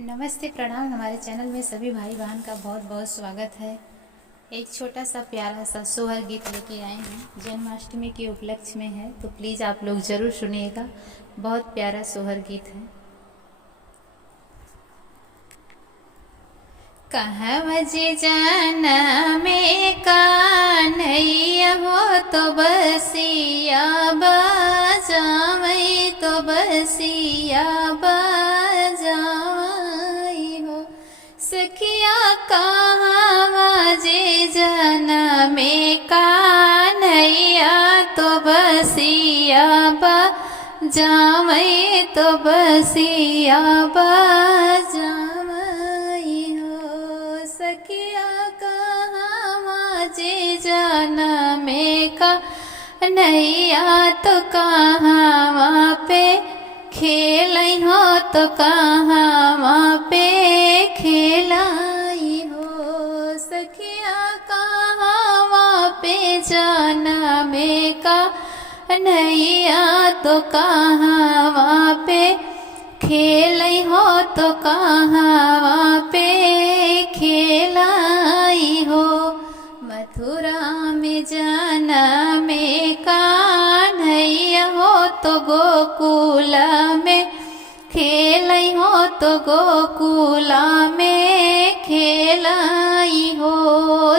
नमस्ते प्रणाम। हमारे चैनल में सभी भाई बहन का बहुत बहुत स्वागत है। एक छोटा सा प्यारा सा सोहर गीत लेके आए हैं, जन्माष्टमी के उपलक्ष्य में है, तो प्लीज़ आप लोग ज़रूर सुनिएगा। बहुत प्यारा सोहर गीत है। कहाँ बजे जाना में कान्हैया हो तो बसिया बजावई, तो बसिया बजावई हो। सखिया कहाँ बजे जाना में कान्हैया तो बसिया बजावई, तो बसिया बजावई हो। सखिया कहाँ बजे जाना में कान्हैया तो कहाँ वहाँ पे खेलाई हो, तो कहाँ वहाँ पे खेलाई हो। सखिया कहाँ वहाँ पे जाना में कान्हैया तो कहाँ वहाँ पे खेलाई हो, तो कहाँ वहाँ पे खेलाई हो। मथुरा में जाना में कान्हैया हो तो गोकुला में खेलाई हो, तो गोकुला में खेलाई हो।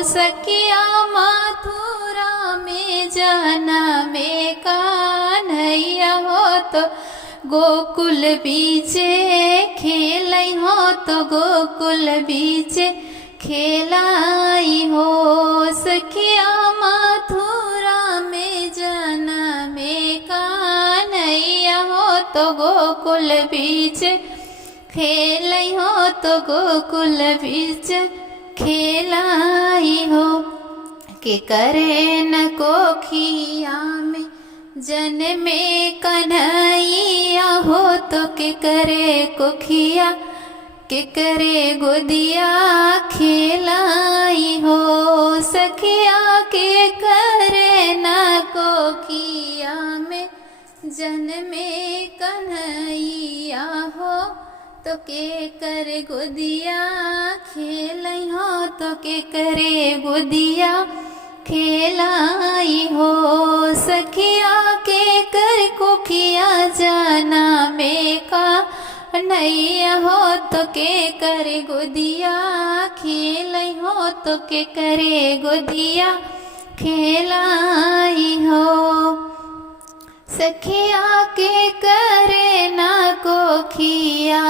सखिया मथुरा में जाना में कान्हैया हो तो गोकुल बीचे खेलाई हो, तो गोकुल बीचे खेलाई हो। सखिया मथुरा में जाना में कान्हैया हो तो गोकुल बीच खेलाई हो, तो गोकुल बीच खेलाई हो। के करे न कोखिया में जन्मे कन्हैया हो, तो के करे कोखिया के करे गोदिया खेलाई हो। सखिया के करे न कोखिया में जन्मे कन्हैया हो, तो के करे गोदिया खेलाई हो, तो के करे गोदिया खेलाई हो। सखिया के कर कोखिया जाना में कान्हैया हो, तो के करे गोदिया खेलाई हो, तो के करे गोदिया खेलाई हो। सखिया के करे ना कोखिया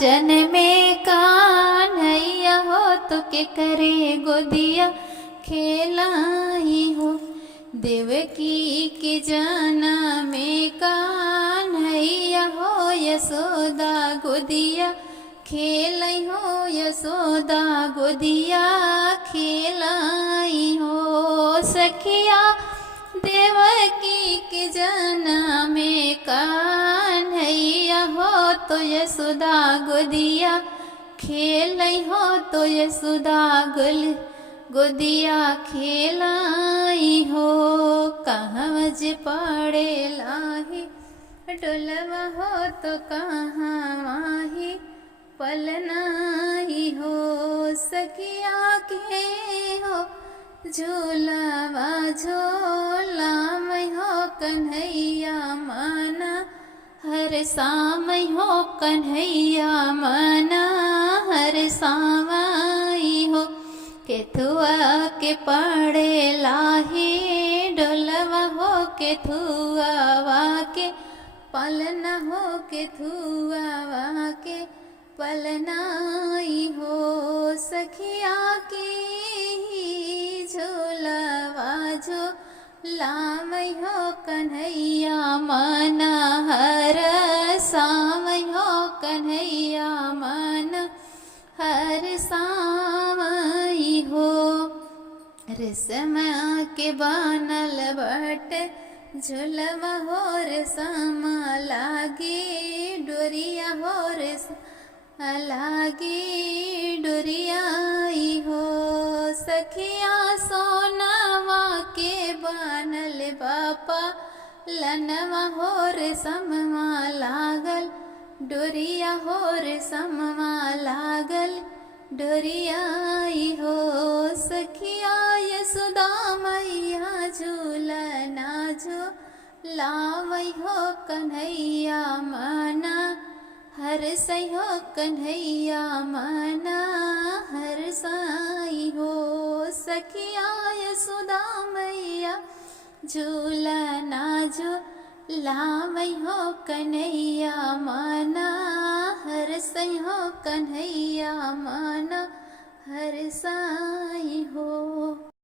जन्मे कान्हैया हो, तो के करे गोदिया खेलाई हो। देवकी के जाना में कान्हैया हो, यशोदा गोदिया खेलाई हो, यशोदा गोदिया खेलाई हो। सखिया देवकी के जाना में कान्हैया हो, तो यशोदा गोदिया खेलाई हो, तो यशोदा गोदिया खेलाई हो। कहाँ बजे पड़े लाही डोलवा हो, तो कहाँ माही पलनाही हो। सखिया के हो झूलावा झूला मैं हो कन्हैया माना हर सामय हो, कन्हैया माना हर सामय हो। केथुआ के पड़े लाही डोलवा हो, केथुआ के पलना हो, केथुआ के पलनाई हो। सखिया की झूलावा झूलामय हो, कन्हैया माना हर सामय हो, कन्हैया माना हर सामय हो। रेशमा के बानल बट झुलवा हो, रेशमा लागी डोरिया हो, रेशमा लागी डोरियाई हो। सखिया सोनावा के बानल बापा लनवा हो, रेशमा लागल डोरिया हो, रेशमा लागल डोरियाई हो सखिया यशोदा मैया झूलना झूलावै हो कन्हैया मना हर सही हो कन्हैया मना हर साई हो सखिया यशोदा मैया झूलना झूलावै हो कन्हैया मना हर सही हो कन्हैया मना हर साई हो।